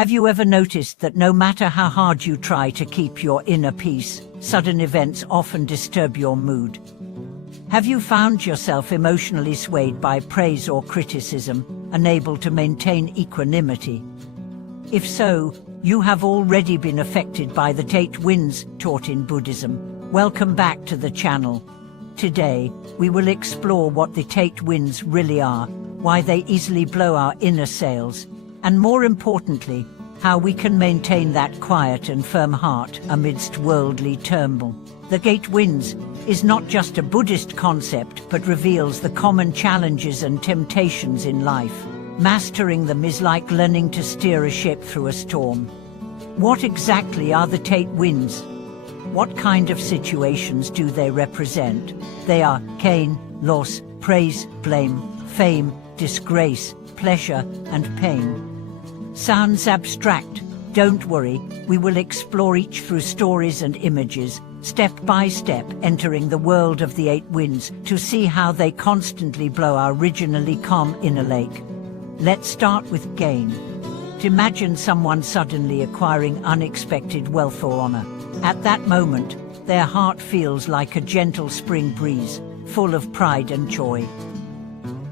Have you ever noticed that no matter how hard you try to keep your inner peace, sudden events often disturb your mood? Have you found yourself emotionally swayed by praise or criticism, unable to maintain equanimity? If so, you have already been affected by the 8 winds taught in Buddhism. Welcome back to the channel. Today, we will explore what the 8 winds really are, why they easily blow our inner sails, and more importantly, how we can maintain that quiet and firm heart amidst worldly turmoil. The 8 winds is not just a Buddhist concept, but reveals the common challenges and temptations in life. Mastering them is like learning to steer a ship through a storm. What exactly are the 8 winds? What kind of situations do they represent? They are gain, loss, praise, blame, fame, disgrace, pleasure, and pain. Sounds abstract? Don't worry, we will explore each through stories and images, step by step, entering the world of the 8 winds to see how they constantly blow our originally calm inner lake. Let's start with gain. Imagine someone suddenly acquiring unexpected wealth or honor. At that moment, their heart feels like a gentle spring breeze, full of pride and joy.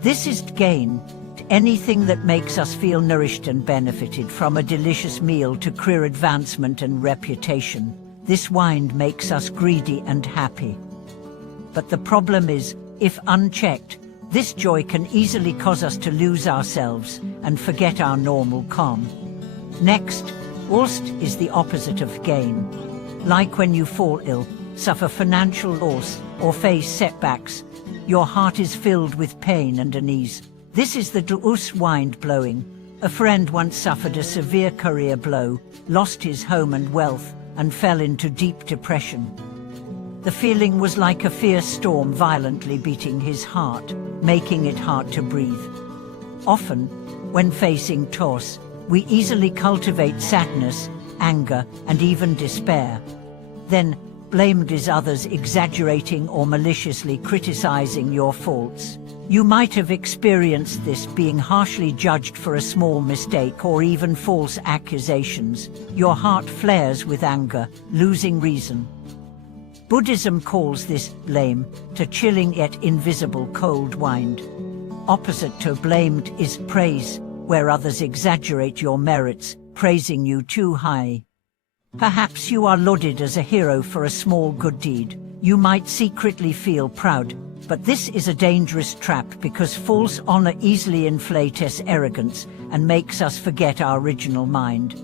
This is gain, anything that makes us feel nourished and benefited, from a delicious meal to career advancement and reputation. This wind makes us greedy and happy. But the problem is, if unchecked, this joy can easily cause us to lose ourselves and forget our normal calm. Next, lust is the opposite of gain. Like when you fall ill, suffer financial loss, or face setbacks, your heart is filled with pain and unease. This is the lust wind blowing. A friend once suffered a severe career blow, lost his home and wealth, and fell into deep depression. The feeling was like a fierce storm violently beating his heart, making it hard to breathe. Often, when facing loss, we easily cultivate sadness, anger, and even despair. Then, blamed is others exaggerating or maliciously criticizing your faults. You might have experienced this, being harshly judged for a small mistake or even false accusations. Your heart flares with anger, losing reason. Buddhism calls this blame, to chilling yet invisible cold wind. Opposite to blamed is praise, where others exaggerate your merits, praising you too high. Perhaps you are lauded as a hero for a small good deed. You might secretly feel proud, but this is a dangerous trap because false honor easily inflates arrogance and makes us forget our original mind.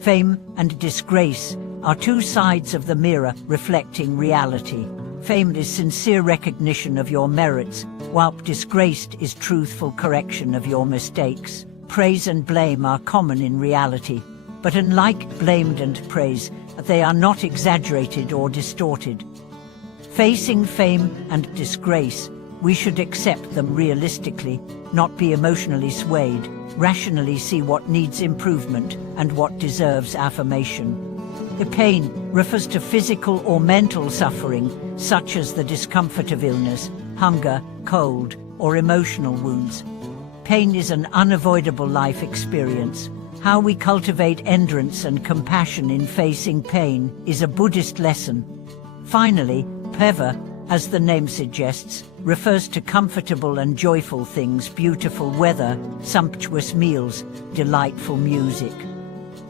Fame and disgrace are 2 sides of the mirror reflecting reality. Fame is sincere recognition of your merits, while disgraced is truthful correction of your mistakes. Praise and blame are common in reality, but unlike blamed and praise, they are not exaggerated or distorted. Facing fame and disgrace, we should accept them realistically, not be emotionally swayed, rationally see what needs improvement and what deserves affirmation. The pain refers to physical or mental suffering, such as the discomfort of illness, hunger, cold, or emotional wounds. Pain is an unavoidable life experience. How we cultivate endurance and compassion in facing pain is a Buddhist lesson. Finally, Peva, as the name suggests, refers to comfortable and joyful things, beautiful weather, sumptuous meals, delightful music.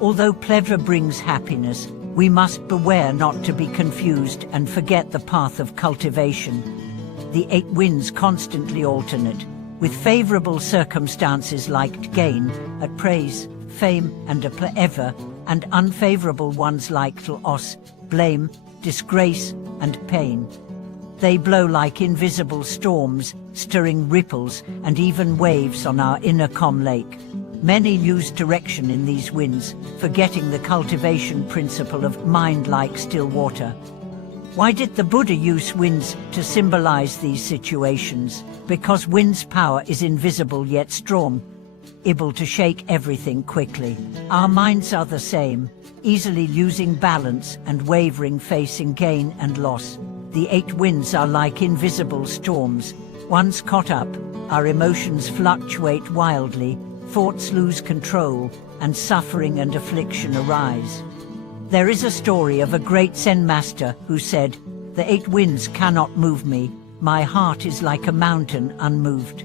Although pleasure brings happiness, we must beware not to be confused and forget the path of cultivation. The 8 winds constantly alternate, with favorable circumstances like gain, at praise, fame, and pleasure, and unfavorable ones like loss, blame, disgrace, and pain. They blow like invisible storms, stirring ripples and even waves on our inner calm lake. Many lose direction in these winds, forgetting the cultivation principle of mind like still water. Why did the Buddha use winds to symbolize these situations? Because wind's power is invisible yet strong, able to shake everything quickly. Our minds are the same, easily losing balance and wavering, facing gain and loss. The 8 winds are like invisible storms. Once caught up, our emotions fluctuate wildly, thoughts lose control, and suffering and affliction arise. There is a story of a great Zen master who said, "The 8 winds cannot move me, my heart is like a mountain unmoved."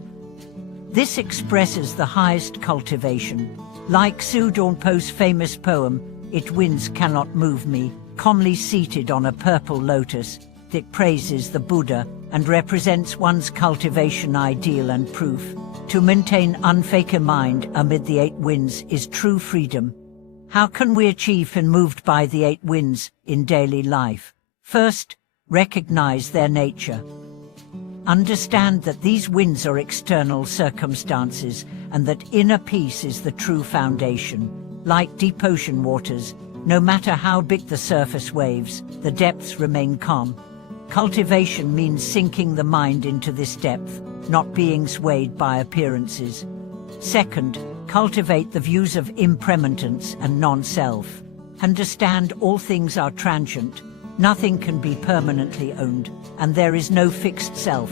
This expresses the highest cultivation. Like Su Donpo's famous poem, "8 winds cannot move me," calmly seated on a purple lotus, it praises the Buddha and represents one's cultivation ideal and proof. To maintain unfake mind amid the 8 winds is true freedom. How can we achieve and moved by the 8 winds in daily life? First, recognize their nature. Understand that these winds are external circumstances and that inner peace is the true foundation. Like deep ocean waters, no matter how big the surface waves, the depths remain calm. Cultivation means sinking the mind into this depth, not being swayed by appearances. Second, cultivate the views of impermanence and non-self. Understand all things are transient, nothing can be permanently owned, and there is no fixed self.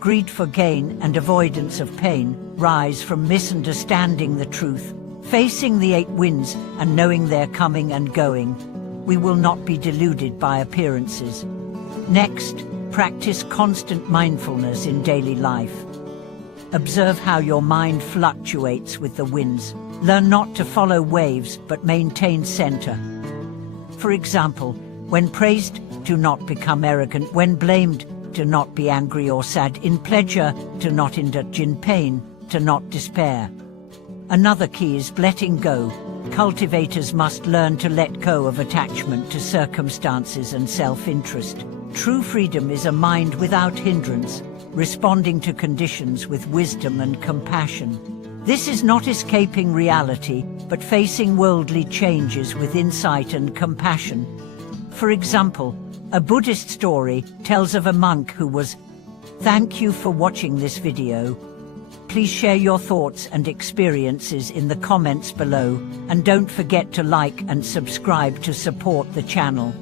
Greed for gain and avoidance of pain rise from misunderstanding the truth. Facing the 8 winds and knowing their coming and going, we will not be deluded by appearances. Next, practice constant mindfulness in daily life. Observe how your mind fluctuates with the winds. Learn not to follow waves, but maintain center. For example, when praised, do not become arrogant. When blamed, do not be angry or sad. In pleasure, do not indulge. In pain, do not despair. Another key is letting go. Cultivators must learn to let go of attachment to circumstances and self-interest. True freedom is a mind without hindrance, responding to conditions with wisdom and compassion. This is not escaping reality, but facing worldly changes with insight and compassion. For example, a Buddhist story tells of a monk who was. Thank you for watching this video. Please share your thoughts and experiences in the comments below, and don't forget to like and subscribe to support the channel.